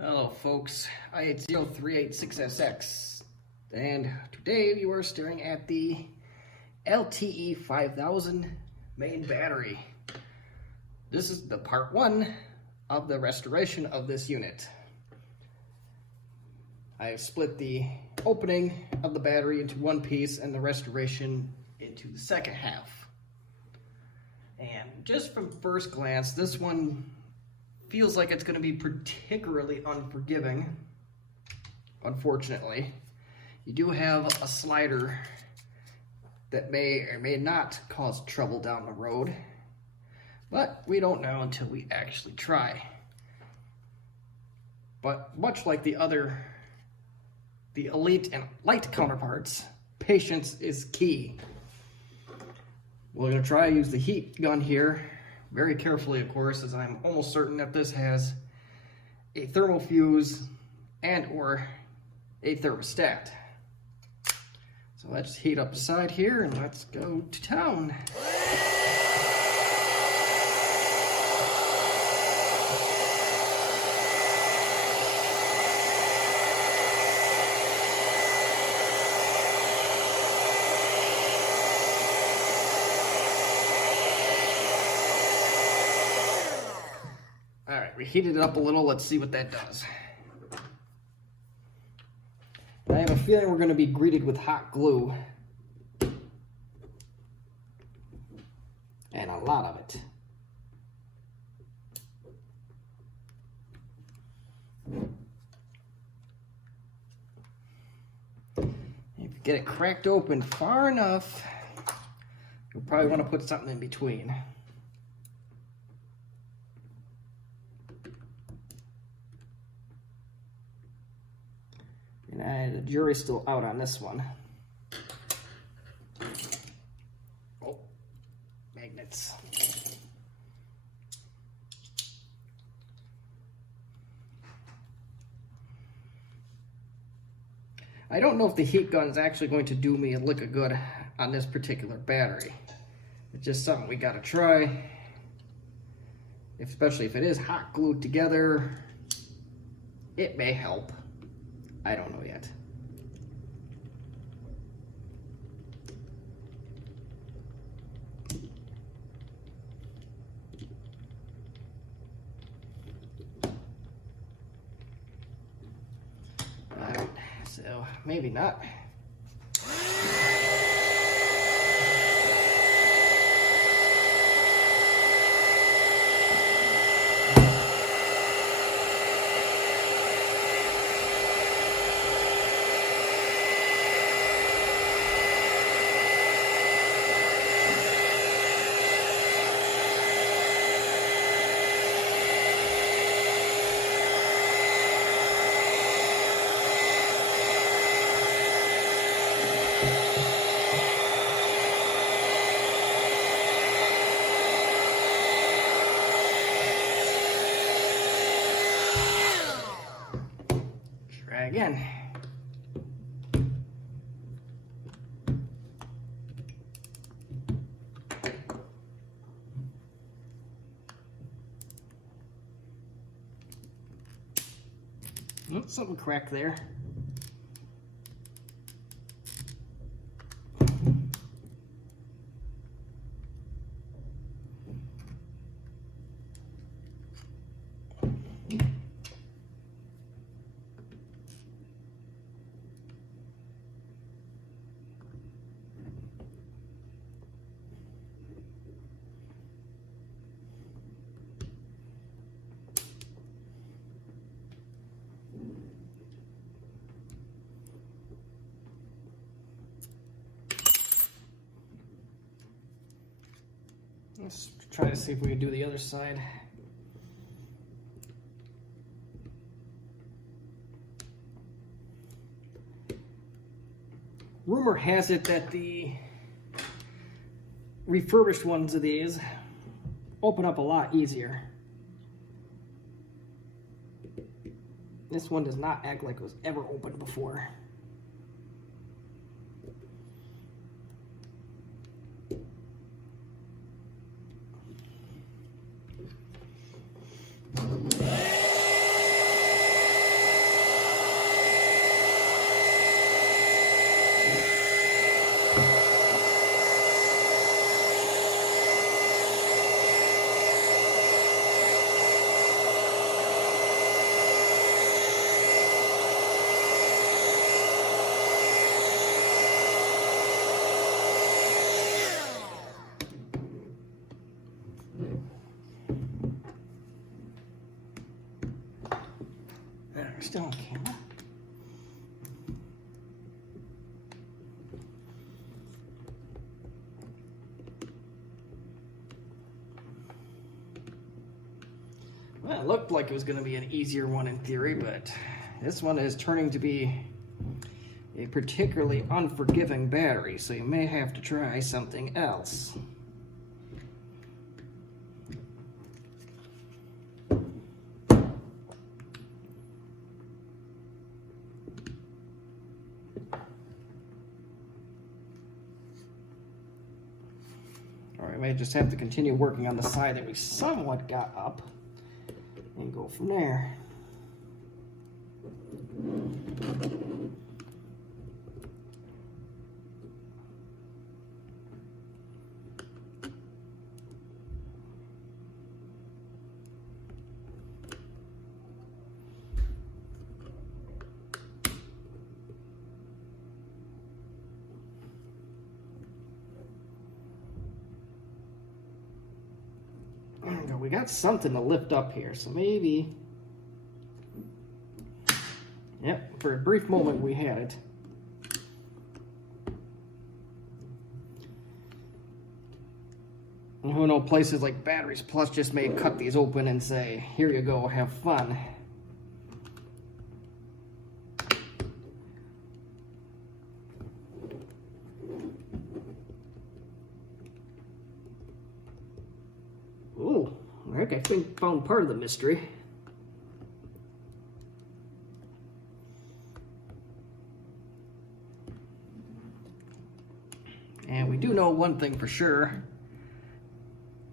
Hello folks, I803866, and today you are staring at the LTE 5000 main battery. This is the part 1 of the restoration of this unit. I have split the opening of the battery into one piece and the restoration into the second half. And just from first glance, this one feels like it's going to be particularly unforgiving. Unfortunately, you do have a slider that may or may not cause trouble down the road, but we don't know until we actually try. But much like the Elite and Light counterparts, patience is key. We're going to try to use the heat gun here very carefully, of course, as I'm almost certain that this has a thermal fuse and or a thermostat. So let's heat up the side here and let's go to town. Alright, we heated it up a little. Let's see what that does. I have a feeling we're going to be greeted with hot glue. And a lot of it. If you get it cracked open far enough, you'll probably want to put something in between. And the jury's still out on this one. Oh, magnets. I don't know if the heat gun is actually going to do me a lick of good on this particular battery. It's just something we gotta try. Especially if it is hot glued together, it may help. I don't know yet. Alright, so maybe not. Try again. Oh, something cracked there. Let's try to see if we can do the other side. Rumor has it that the refurbished ones of these open up a lot easier. This one does not act like it was ever opened before. still on camera. Well, it looked like it was going to be an easier one in theory, but this one is turning to be a particularly unforgiving battery, so you may have to try something else. Or I may just have to continue working on the side that we somewhat got up and go from there. There we go. We got something to lift up here, so maybe. Yep, for a brief moment we had it. And who knows, places like Batteries Plus just may cut these open and say, here you go, have fun. Ooh, I think I found part of the mystery. And we do know one thing for sure,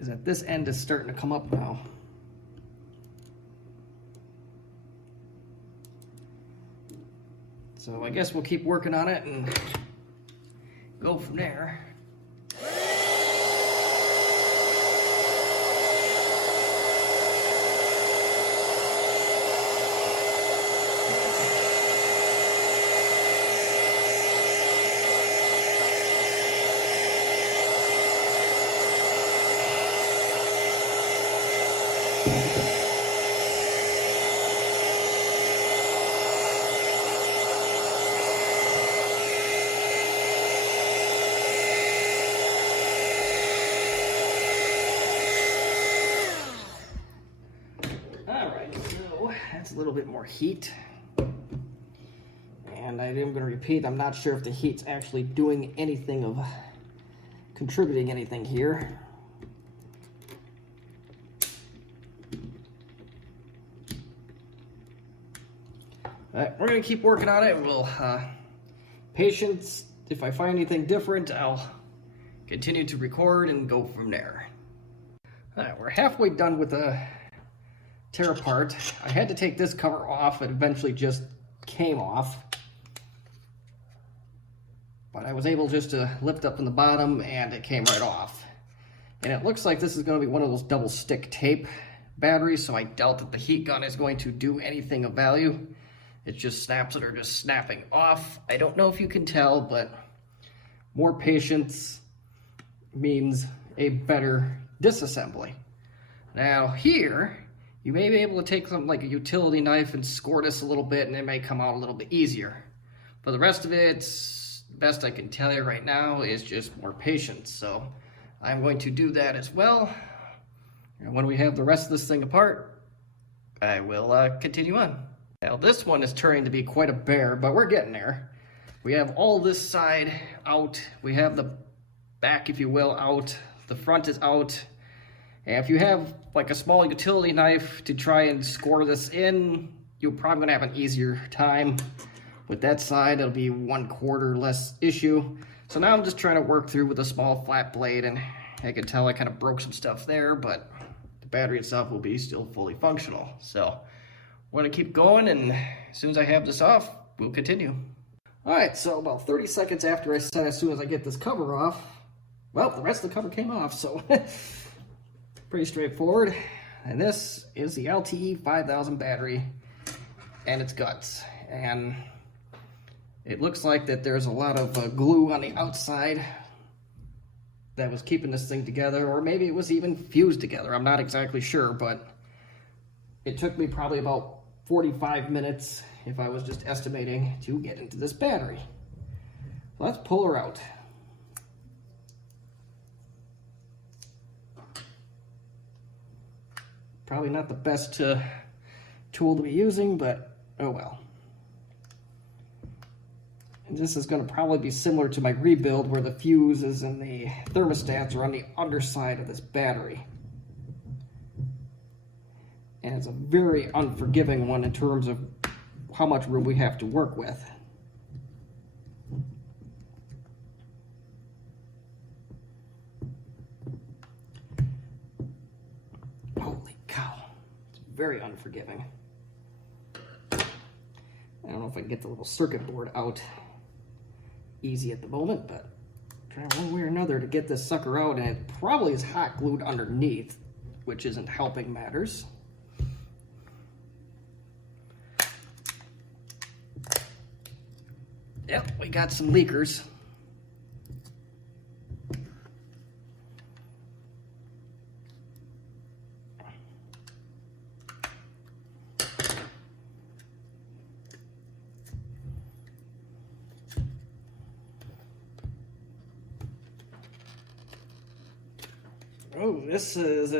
is that this end is starting to come up now. So I guess we'll keep working on it and go from there. That's a little bit more heat. And I am going to repeat, I'm not sure if the heat's actually doing anything of contributing anything here. But we're going to keep working on it. We'll patience. If I find anything different, I'll continue to record and go from there. All right, we're halfway done with the tear apart. I had to take this cover off. It eventually just came off. But I was able just to lift up in the bottom and it came right off. And it looks like this is going to be one of those double stick tape batteries, so I doubt that the heat gun is going to do anything of value. It just snaps it or just snapping off. I don't know if you can tell, but more patience means a better disassembly. Now here, you may be able to take something like a utility knife and score this a little bit and it may come out a little bit easier. For the rest of it, best I can tell you right now is just more patience. So I'm going to do that as well. And when we have the rest of this thing apart, I will continue on. Now this one is turning to be quite a bear, but we're getting there. We have all this side out. We have the back, if you will, out. The front is out. And if you have like a small utility knife to try and score this in, you're probably gonna have an easier time. With that side, it'll be 1/4 less issue. So now I'm just trying to work through with a small flat blade, and I can tell I kind of broke some stuff there, but the battery itself will be still fully functional. So we're gonna keep going, and as soon as I have this off, we'll continue. All right, so about 30 seconds after I said as soon as I get this cover off, well, the rest of the cover came off, so pretty straightforward. And this is the LTE 5000 battery and its guts. And it looks like that there's a lot of glue on the outside that was keeping this thing together, or maybe it was even fused together. I'm not exactly sure, but it took me probably about 45 minutes if I was just estimating to get into this battery. Let's pull her out. Probably not the best tool to be using, but oh well. And this is going to probably be similar to my rebuild where the fuses and the thermostats are on the underside of this battery. And it's a very unforgiving one in terms of how much room we have to work with. Holy cow, it's very unforgiving. I don't know if I can get the little circuit board out easy at the moment, but trying one way or another to get this sucker out, and it probably is hot glued underneath, which isn't helping matters. Yep, we got some leakers. Oh, this is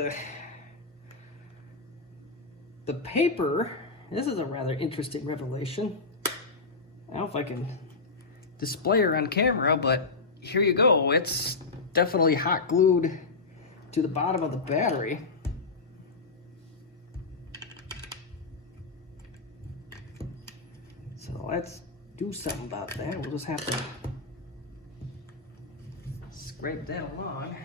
the paper. This is a rather interesting revelation. I don't know if I can display her on camera, but here you go. It's definitely hot glued to the bottom of the battery. So let's do something about that. We'll just have to scrape that along.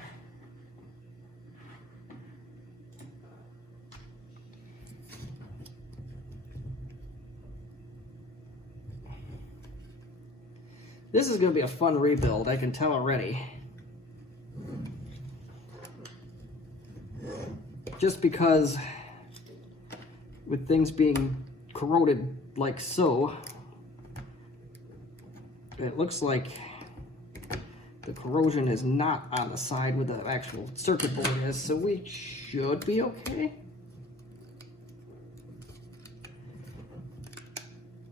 This is going to be a fun rebuild, I can tell already. Just because with things being corroded like so, it looks like the corrosion is not on the side where the actual circuit board is, so we should be okay.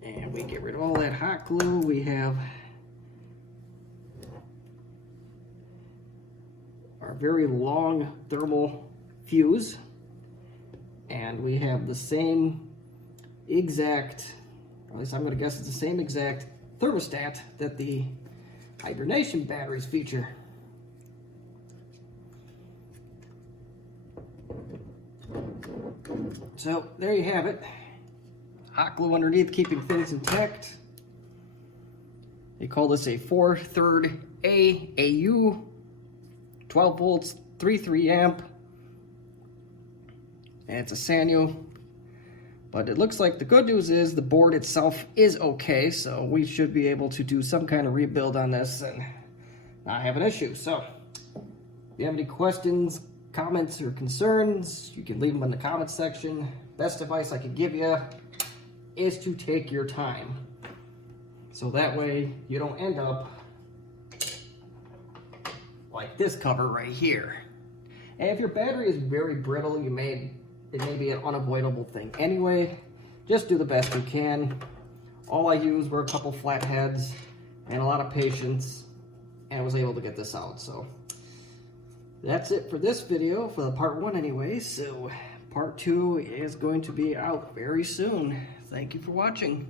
And we get rid of all that hot glue. We have our very long thermal fuse, and we have the same exact, or at least I'm going to guess it's the same exact thermostat that the hibernation batteries feature. So there you have it. Hot glue underneath, keeping things intact. They call this a 4/3 AAU, 12 volts, 3 amp, and it's a Sanyo. But it looks like the good news is the board itself is okay, so we should be able to do some kind of rebuild on this and not have an issue. So if you have any questions, comments, or concerns, you can leave them in the comments section. Best advice I could give you is to take your time, so that way you don't end up like this cover right here. And if your battery is very brittle, it may be an unavoidable thing anyway. Just do the best you can. All I used were a couple flatheads and a lot of patience, and I was able to get this out. So that's it for this video, for the part 1 anyway. So part 2 is going to be out very soon. Thank you for watching.